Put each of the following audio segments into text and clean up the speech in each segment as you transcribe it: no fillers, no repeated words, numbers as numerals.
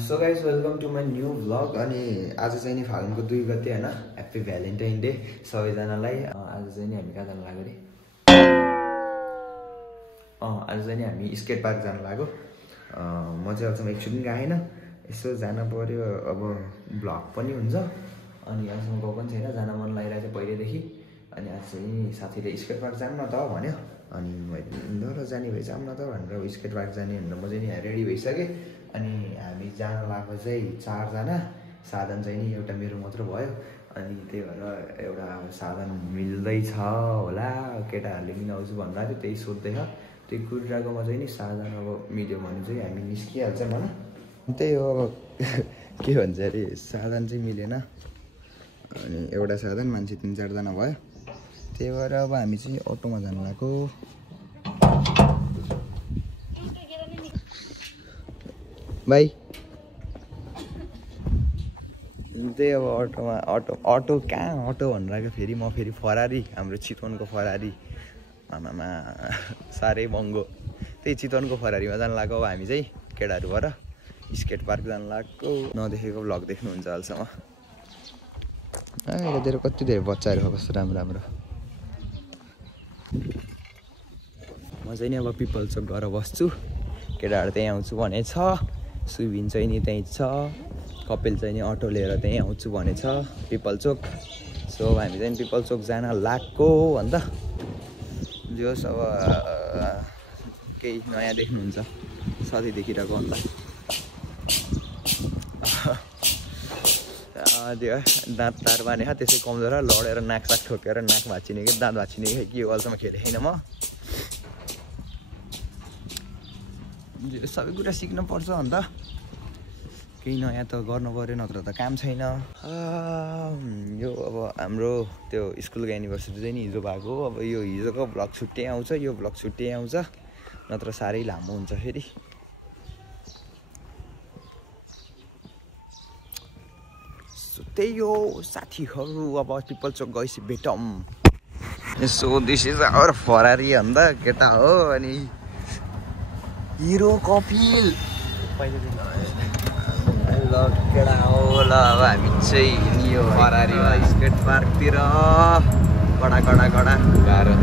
So guys welcome to my new vlog. अनि आज चाहिँ नि फागुनको 2 गते होइन, ह्याप्पी भ्यालेन्टाइन डे सबैजनालाई। आज चाहिँ नि हामी कहाँ जानु लाग्यो अरे? आज चाहिँ नि हामी स्केट पार्क जानु लाग्यो। म चाहिँ अझसम्म एकचोटि गएन, यसो जान पर्यो। अब भ्लग पनि हुन्छ। अनि आजसम्म गएको पनि छैन, जान मन लागिरहेको थियो पहिल्यैदेखि। अनि आज चाहिँ साथीले स्केट पार्क जाऊँ न त भन्यो। अनि मैले ल जाने भए जाऊँ न त भनेर स्केट पार्क जाने भनेर म चाहिँ नि रेडी भइसकेँ। अनि हामी जान लागेको चाहिँ 4 जना। साधन चाहिँ नि एउटा मेरो मात्र भयो। अनि त्यही भएर एउटा साधन मिल्दैछ होला, केटाहरूले पनि आउँछु भन्दा थियो, त्यही सोध्दै छ। त्यो कुरिरहेकोमा चाहिँ नि साधन अब मिल्यो भने चाहिँ हामी निस्किहाल्छ भन। त्यही हो, अब के भन्छ अरे, साधन चाहिँ मिलेन। अनि एउटा साधन मान्छे 3-4 जना भयो। त्यही भएर अब हामी चाहिँ अटोमा जानु लाग्यो। भाइ त्यही अब अटोमा अटो कहाँ अटो भनिरहेको, फेरि म फेरि फरारी, हाम्रो चितवनको फरारी आमामा साह्रै महँगो। त्यही चितवनको फरारीमा जानु लाग्यो अब हामी चाहिँ केटाहरू भएर स्केट पार्क जानु लाग्यो। नदेखेको भ्लग देख्नुहुन्छ अहिलेसम्म। यतातिर कति धेरै बच्चाहरू कस्तो राम्रो राम्रो। म चाहिँ नि अब पिपल चोक गएर बस्छु, केटाहरू त्यहीँ आउँछु भनेछ। सुबिन चाहिँ नि त्यहीँ छ, कपिल चाहिँ नि अटो लिएर त्यहीँ आउँछु भनेछ पिपल चोक। सो हामी चाहिँ पिपल चोक जान लाग्यो भन्दा जोस्। अब केही नयाँ देख्नुहुन्छ साथी देखिरहेको अन्त त्यो दाँत तार बाने त्यसै कमजोर लडेर नाकसाक ठोकेर नाक भाँचिने कि दाँत भाँचिने कि के अहिलेसम्म खेलेको छैन। म सबै कुरा सिक्नु पर्छ अन्त, केही नयाँ त गर्नु पऱ्यो, नत्र त काम छैन। यो अब हाम्रो त्यो स्कुलको एनिभर्सरी चाहिँ नि हिजो भएको। अब यो हिजोको भ्लग छुट्टै आउँछ, यो भ्लग छुट्टै आउँछ, नत्र साह्रै लामो हुन्छ फेरि। त्यही हो साथीहरू, अब पिपल चोक गएपछि भेटौँ। सो दिस इज आवर फरारी भन्दा केटा हो। अनि हिरो कपिल ल केटा हो। ल अब हामी चाहिँ हिँड्यो फरारीमा स्केट पार्कतिर। कडा कडा कडा गाह्रो।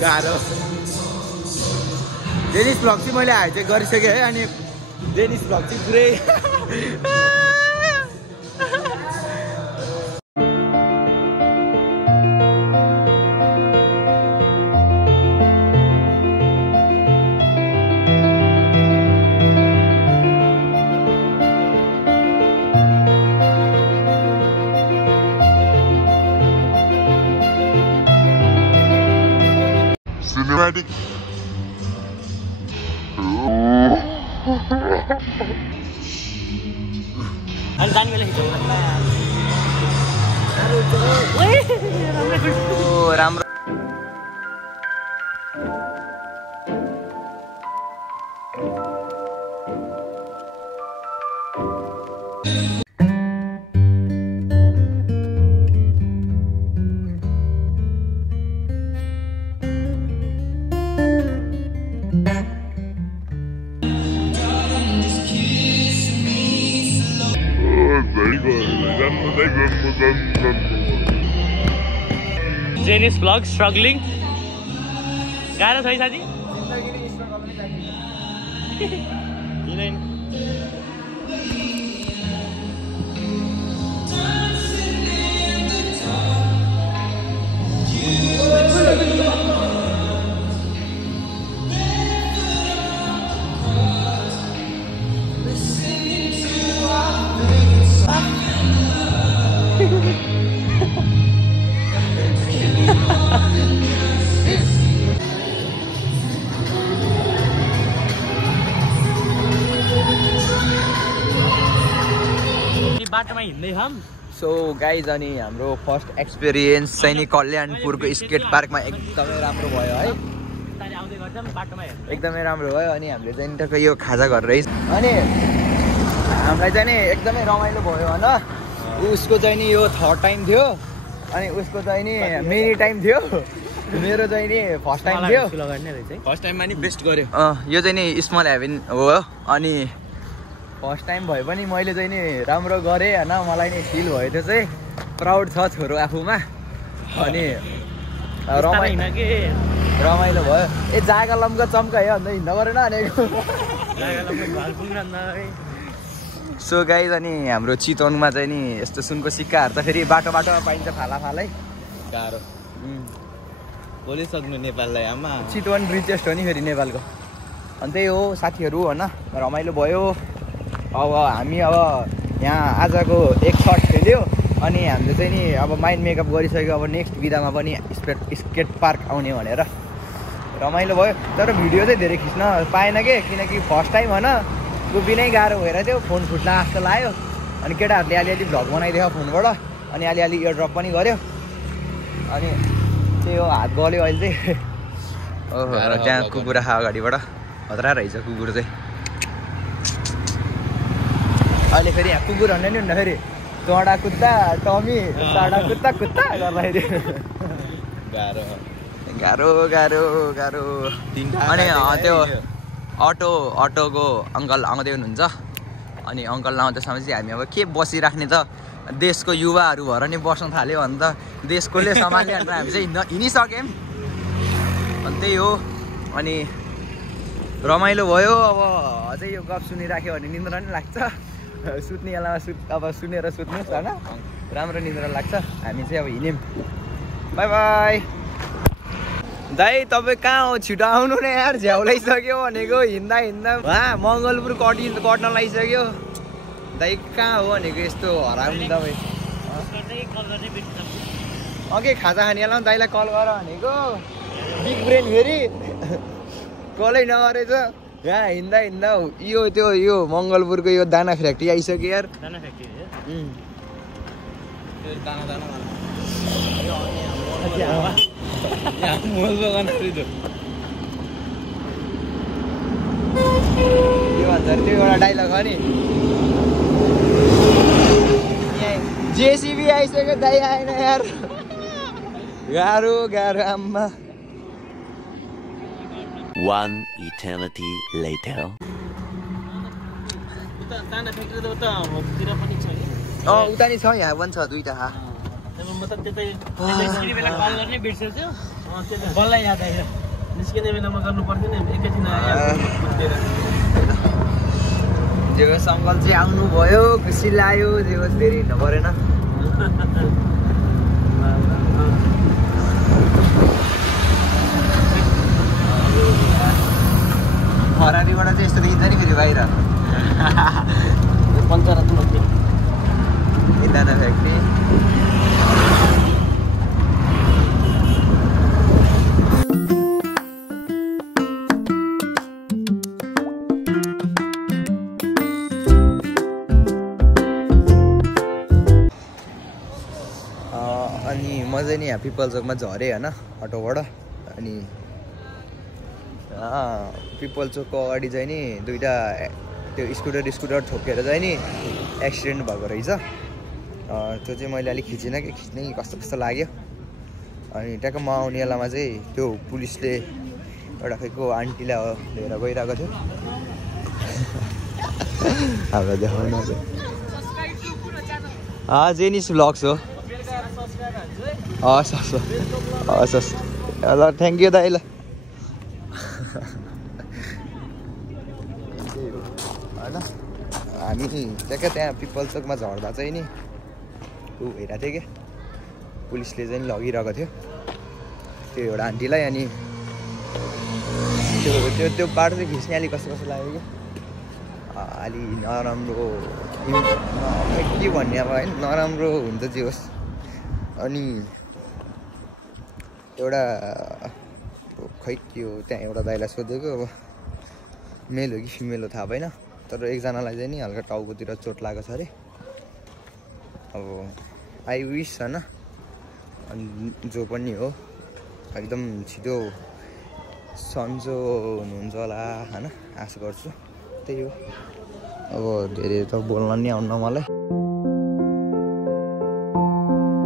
गाह्रो। जेनिस भ्लग चाहिँ मैले हाइटेक गरिसकेँ है। अनि जेनिस भ्लग चाहिँ पुरै सिनेमैटिक। अनि जाने बेला राम्रो। जेनिस भ्लग स्ट्रगलिङ। गाह्रो छ है साथी? किन बाटोमा हिँड्दैछौँ। सो गाइज, अनि हाम्रो फर्स्ट एक्सपिरियन्स चाहिँ नि कल्याणपुरको स्केट पार्कमा एकदमै राम्रो भयो है। एकदम बाटोमा हेर्नु एकदमै राम्रो भयो। अनि हामीले चाहिँ टक्क यो खाजा घर रहेछ। अनि हामीलाई चाहिँ नि एकदमै रमाइलो भयो होइन। उसको चाहिँ नि यो थर्ड टाइम थियो अनि उसको चाहिँ नि मेनी टाइम थियो, मेरो चाहिँ नि फर्स्ट टाइम थियो। फर्स्ट टाइममा नि बेस्ट गर्यो। यो चाहिँ नि स्मल हेभेन हो। अनि फर्स्ट टाइम भए पनि मैले चाहिँ नि राम्रो गरेँ होइन। मलाई नि फिल भयो त्यो चाहिँ, प्राउड छ छोरो आफूमा। अनि रमाइलो भयो। ए जागा लम्का चम्का है अन्त हिँड्न गरेन भनेको। सो गाइज अनि हाम्रो चितवनमा चाहिँ नि यस्तो सुनको सिक्काहरू त फेरि बाटो बाटोमा पाइन्छ फाला फालै। गाह्रो बोलिसक्नु नेपाललाई आमा। चितवन रिचेस्ट हो नि फेरि नेपालको। अनि त्यही हो साथीहरू होइन, रमाइलो भयो। अब हामी अब यहाँ आजको एक सर्ट खेल्यो अनि हामीले चाहिँ नि अब माइन्ड मेकअप गरिसक्यो। अब नेक्स्ट बिदामा पनि स्केट पार्क आउने भनेर रमाइलो भयो। तर भिडियो चाहिँ धेरै खिच्न पाएन कि, किनकि फर्स्ट टाइम होइन उभिनै गाह्रो भएर थियो, फोन फुट्ला जस्तो लाग्यो। अनि केटाहरूले अलिअलि भ्लग बनाइदियो फोनबाट, अनि अलिअलि इयरड्रप पनि गऱ्यो। अनि त्यही हो हात गल्यो अहिले चाहिँ। ओहो त्यहाँ कुकुर आयो अगाडिबाट, खतरा रहेछ कुकुर चाहिँ। अहिले फेरि यहाँ कुकुर भन्ने नि हुन्न फेरि चढा कुत्ता टमी चढा कुत्ता कुत्ता गर्दाखेरि गाह्रो गाह्रो गाह्रो गाह्रो। अनि त्यो अटोको अङ्कल आउँदै हुनुहुन्छ। अनि अङ्कल आउँदैसम्म चाहिँ हामी अब के बसिराख्ने त, देशको युवाहरू भएर नि बस्न थाल्यो भने त देशकोले सम्हाल्यो भनेर हामी चाहिँ हिँडिसक्यौँ। अनि त्यही हो। अनि रमाइलो भयो। अब अझै यो गफ सुनिराख्यो भने निन्द्रा नि लाग्छ। सुत्ने बेलामा अब सुनेर सुत्नुहोस् होइन, राम्रो निन्द्रा लाग्छ। हामी चाहिँ अब हिँड्यौँ। बाई बाई दाइ। तपाईँ कहाँ हो? छिटो आउनु न यार, झ्याउलाइसक्यो भनेको। हिँड्दा हिँड्दा मङ्गलपुर कट्न लागिसक्यो। दाइ कहाँ हो भनेको, यस्तो हराउने तपाईँ। अघि खाजा खाने बेलामा दाइलाई कल गर भनेको, बिग ब्रेन फेरि कलै नगरेछ। यहाँ हिँड्दा हिँड्दा यो मङ्गलपुरको यो दाना फ्याक्ट्री आइसक्यो यार। दाना फ्याक्ट्री यो भन्दा त्यो एउटा डाइलग हो नि, जेसिबी आइसक्यो दाइ आएन यार। गाह्रो गाह्रो आम्मा। One eternity later. दाना फ्याक्ट्री त उता होपतिर पनि छ कि? उता नि छ, यहाँ पनि छ दुईटा। म त त्यतै निस्किने बेला कल गर्ने बिर्सेछु। बल्ल याद आयो, निस्किने बेलामा गर्नु पर्थ्यो नि, एकैछिन आयो। जे होस् अङ्कल चाहिँ आउनुभयो, खुसी लाग्यो। जे होस् धेरै हिँड्नु परेन। फरारीबाट चाहिँ यस्तो देखिन्छ नि फेरि बाहिर। दाना फ्याक्ट्री अनि म चाहिँ नि यहाँ पिपल चोकमा झरेँ होइन अटोबाट। अनि पिपल चोकको अगाडि चाहिँ नि दुईवटा त्यो स्कुटर ठोकेर चाहिँ नि एक्सिडेन्ट भएको रहेछ। त्यो चाहिँ मैले अलिक खिचिनँ कि खिच्ने कस्तो कस्तो लाग्यो। अनि ट्याक्क म आउने बेलामा चाहिँ त्यो पुलिसले एउटा खैको आन्टीलाई लिएर गइरहेको थियो। हामीलाई देखाउनु चाहिँ जेनिस भ्लग्स हो। हस् हस् हस् हस् ल थ्याङ्क यू दाइ। ल होइन हामी ट्याक्क त्यहाँ पिपल चोकमा झर्दा चाहिँ नि ऊ हेरेको थियो क्या, पुलिसले चाहिँ लगिरहेको थियो त्यो एउटा आन्टीलाई। अनि त्यो बाटो चाहिँ खिच्ने अलिक कस्तो कस्तो लाग्यो क्या, अलि नराम्रो के भन्ने अब होइन, नराम्रो हुन्छ जे होस्। अनि एउटा खै के हो त्यहाँ एउटा दाइलाई सोधेको, अब मेल हो कि फिमेल हो थाहा भएन, तर एकजनालाई चाहिँ नि हल्का टाउकोतिर चोट लागेको छ अरे। अब आई विस होइन, अनि जो पनि हो एकदम छिटो सन्चो हुनुहुन्छ होला होइन, आशा गर्छु। त्यही हो, अब धेरै त बोल्न नि आउन्न मलाई।